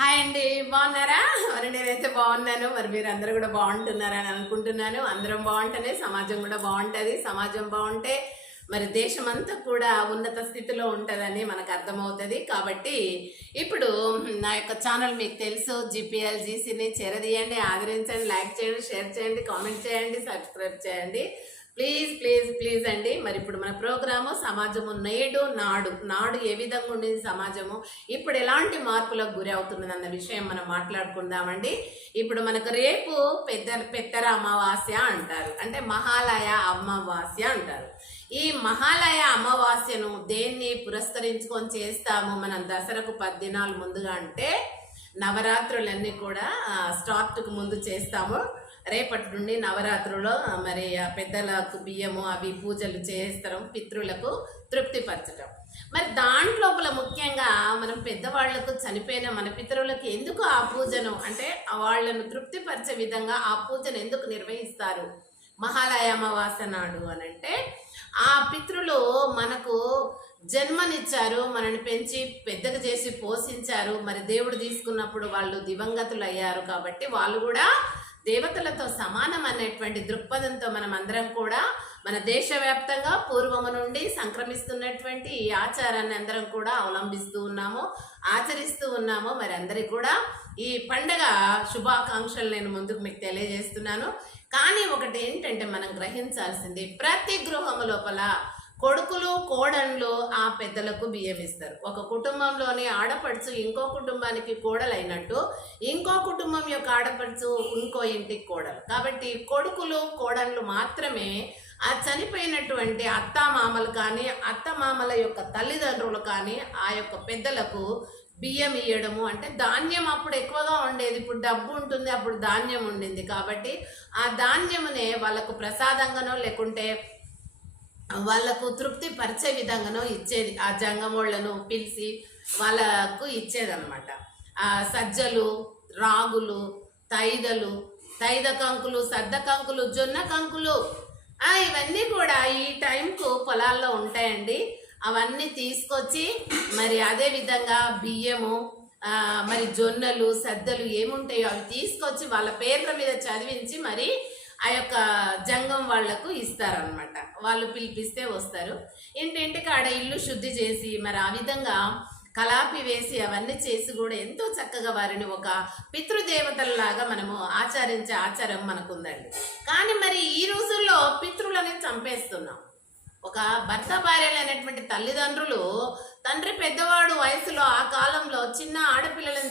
Hi అండి, బాగున్నారా? మరి నేనైతే బాగున్నాను. మరి మీరు అందరూ కూడా బాగుంటున్నారని అనుకుంటున్నాను. అందరం బాగుంటేనే సమాజం కూడా బాగుంటుంది. సమాజం బాగుంటే మరి దేశం అంతా కూడా ఉన్నత స్థితిలో ఉంటుందని మనకు అర్థమవుతుంది. కాబట్టి ఇప్పుడు నా యొక్క ఛానల్ మీకు తెలుసు, జిపిఎల్ జీసీని చేరదీయండి, ఆదరించండి, లైక్ చేయండి, షేర్ చేయండి, కామెంట్ చేయండి, సబ్స్క్రైబ్ చేయండి. ప్లీజ్ ప్లీజ్ ప్లీజ్ అండి. మరి ఇప్పుడు మన ప్రోగ్రాము సమాజము నేడు నాడు నాడు ఏ విధంగా ఉండేది సమాజము, ఇప్పుడు ఎలాంటి మార్పులకు గురి అవుతున్నది అన్న విషయం మనం మాట్లాడుకుందామండి. ఇప్పుడు మనకు రేపు పెత్తర అమావాస్య అంటారు, అంటే మహాలయ అమావాస్య అంటారు. ఈ మహాలయ అమావాస్యను దేన్ని పురస్కరించుకొని చేస్తాము మనం దసరకు 10 దినాలు ముందుగా, అంటే నవరాత్రులన్నీ కూడా స్టార్ట్కు ముందు చేస్తాము. రేపటి నుండి నవరాత్రులో మరి ఆ పెద్దలకు బియ్యము అవి పూజలు చేస్తారు, పితృలకు తృప్తిపరచడం. మరి దాంట్లోపల ముఖ్యంగా మనం పెద్దవాళ్లకు, చనిపోయిన మన పితరులకు ఎందుకు ఆ పూజను, అంటే వాళ్ళను తృప్తిపరిచే విధంగా ఆ పూజను ఎందుకు నిర్వహిస్తారు మహాలయ అమావాస్య నాడు అని అంటే, ఆ పితృలు మనకు జన్మనిచ్చారు, మనని పెంచి పెద్దగా చేసి పోషించారు. మరి దేవుడు తీసుకున్నప్పుడు వాళ్ళు దివంగతులు అయ్యారు కాబట్టి వాళ్ళు కూడా దేవతలతో సమానం అనేటువంటి దృక్పథంతో మనం అందరం కూడా మన దేశవ్యాప్తంగా పూర్వము నుండి సంక్రమిస్తున్నటువంటి ఈ ఆచారాన్ని అందరం కూడా అవలంబిస్తూ ఉన్నాము, ఆచరిస్తూ ఉన్నాము. మరి అందరికి కూడా ఈ పండగ శుభాకాంక్షలు నేను ముందుకు మీకు తెలియజేస్తున్నాను. కానీ ఒకటి ఏంటంటే మనం గ్రహించాల్సింది, ప్రతి గృహము లోపల కొడుకులు కోడళ్ళు ఆ పెద్దలకు బియ్యం ఇస్తారు. ఒక కుటుంబంలోని ఆడపడుచు ఇంకో కుటుంబానికి కోడలైనట్టు ఇంకో కుటుంబం యొక్క ఆడపడుచు ఇంకో ఇంటికి కోడలు. కాబట్టి కొడుకులు కోడళ్ళు మాత్రమే ఆ చనిపోయినటువంటి అత్తామామలు కానీ అత్తమామల యొక్క తల్లిదండ్రులు కానీ ఆ యొక్క పెద్దలకు బియ్యం ఇయ్యడము. అంటే ధాన్యం అప్పుడు ఎక్కువగా ఉండేది, ఇప్పుడు డబ్బు ఉంటుంది, అప్పుడు ధాన్యం ఉండింది. కాబట్టి ఆ ధాన్యమునే వాళ్ళకు ప్రసాదంగానో లేకుంటే వాళ్ళకు తృప్తి పరిచే విధంగానో ఇచ్చేది. ఆ జంగమోళ్లను పిలిచి వాళ్ళకు ఇచ్చేదన్నమాట. ఆ సజ్జలు, రాగులు, తైద కంకులు, సద్ద కంకులు, జొన్న కంకులు, ఇవన్నీ కూడా ఈ టైంకు పొలాల్లో ఉంటాయండి. అవన్నీ తీసుకొచ్చి మరి అదే విధంగా బియ్యము, మరి జొన్నలు, సద్దలు ఏముంటాయో అవి తీసుకొచ్చి వాళ్ళ పేర్ల మీద చదివించి మరి ఆ యొక్క జంగం వాళ్లకు ఇస్తారనమాట. వాళ్ళు పిలిపిస్తే వస్తారు. ఇంటింటికి ఆడ ఇల్లు శుద్ధి చేసి మరి ఆ విధంగా కలాపి వేసి అవన్నీ చేసి కూడా ఎంతో చక్కగా వారిని ఒక పితృదేవతలలాగా మనము ఆచరించే ఆచారం మనకుందండి. కానీ మరి ఈ రోజుల్లో పితృలని చంపేస్తున్నాం. ఒక భర్త భార్యలు అనేటువంటి తల్లిదండ్రులు, తండ్రి పెద్దవాడు వయసులో ఆ కాలంలో చిన్న ఆడపిల్లలను